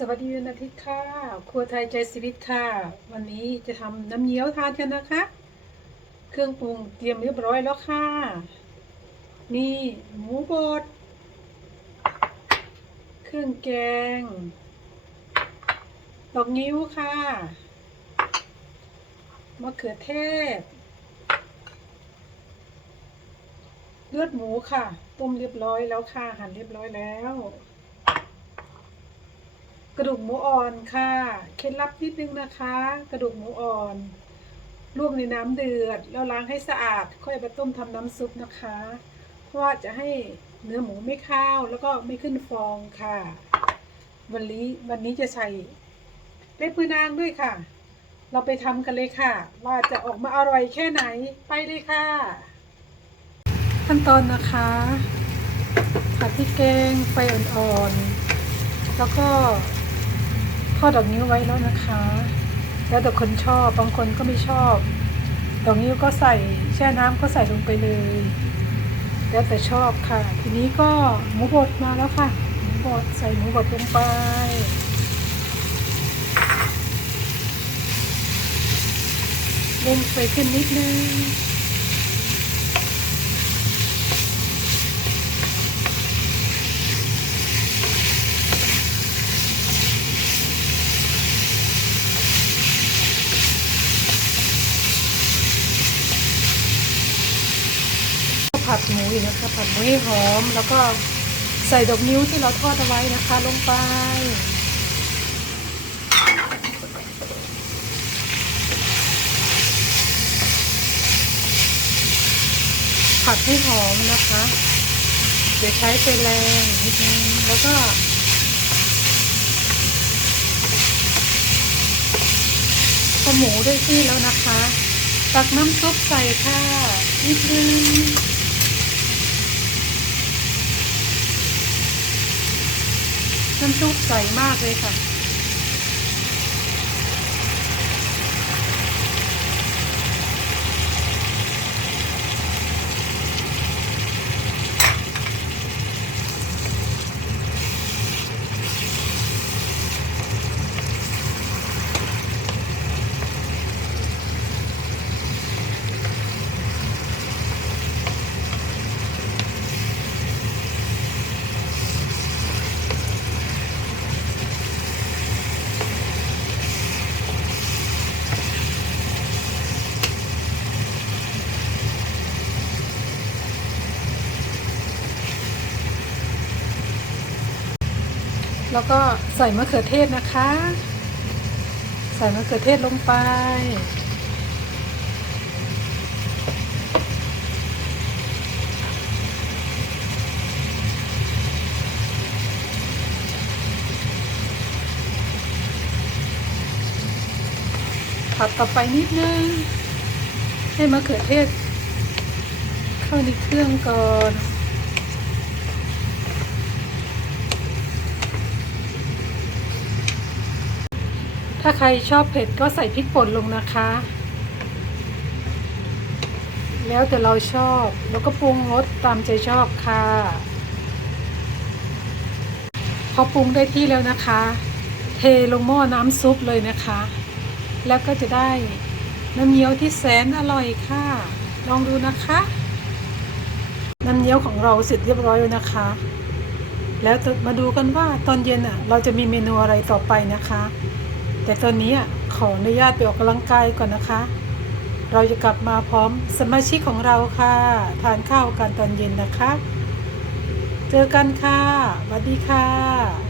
สวัสดีวันอาทิตย์ค่ะ ครัวไทยใจชีวิตค่ะ วันนี้จะทำน้ำเงี้ยวทานกันนะคะ เครื่องปรุงเตรียมเรียบร้อยแล้วค่ะ นี่หมูบด เครื่องแกง ดอกนิ้วค่ะ มะเขือเทศ เลือดหมูค่ะ ต้มเรียบร้อยแล้วค่ะ หั่นเรียบร้อยแล้ว กระดูกหมูอ่อนค่ะ เคล็ดลับนิดนึงนะคะ กระดูกหมูอ่อน ลวกในน้ำเดือด แล้วล้างให้สะอาด ค่อยไปต้มทำน้ำซุปนะคะ เพราะว่าจะให้เนื้อหมูไม่ข้าวแล้วก็ไม่ขึ้นฟองค่ะ วันนี้วันนี้จะใส่เล็บมือนางด้วยค่ะ เราไปทำกันเลยค่ะ ว่าจะออกมาอร่อยแค่ไหนไปเลยค่ะ ขั้นตอนนะคะผัดพริกแกงไฟอ่อนๆแล้วก็ ทอดอกนิ้วไว้แล้วนะคะ แล้วแต่คนชอบบางคนก็ไม่ชอบ ดอกนิ้วก็ใส่แช่น้ำก็ใส่ลงไปเลย แล้วแต่ชอบค่ะ ทีนี้ก็หมูบดมาแล้วค่ะหมูบดใส่หมูบดลงไปเล่นไฟขึ้นนิดนึง ผัดหมูอยู่นะคะ ผัดหมูให้หอม แล้วก็ใส่ดอกนิ้วที่เราทอดเอาไว้นะคะ ลงไป ผัดให้หอมนะคะ เดี๋ยวใช้ไฟแรงนิดนึงแล้วก็หมูได้ที่แล้วนะคะ ตักน้ำซุปใส่ค่ะนิดนึง น้ำซุปใสมากเลยค่ะ แล้วก็ใส่มะเขือเทศนะคะ ใส่มะเขือเทศลงไป ผัดต่อไปนิดนึง ให้มะเขือเทศ เข้าในเครื่องก่อน ถ้าใครชอบเผ็ดก็ใส่พริกป่นลงนะคะ แล้วแต่เราชอบแล้วก็ปรุงรสตามใจชอบค่ะ พอปรุงได้ที่แล้วนะคะ เทลงหม้อน้ำซุปเลยนะคะ แล้วก็จะได้น้ำเงี้ยวที่แสนอร่อยค่ะ ลองดูนะคะน้ำเงี้ยวของเราเสร็จเรียบร้อยแล้วนะคะ แล้วมาดูกันว่าตอนเย็นอะ เราจะมีเมนูอะไรต่อไปนะคะ แต่ตอนนี้ขออนุญาตไปออกกำลังกายก่อนนะคะ เราจะกลับมาพร้อมสมาชิกของเราค่ะ ทานข้าวกันตอนเย็นนะคะ เจอกันค่ะสวัสดีค่ะ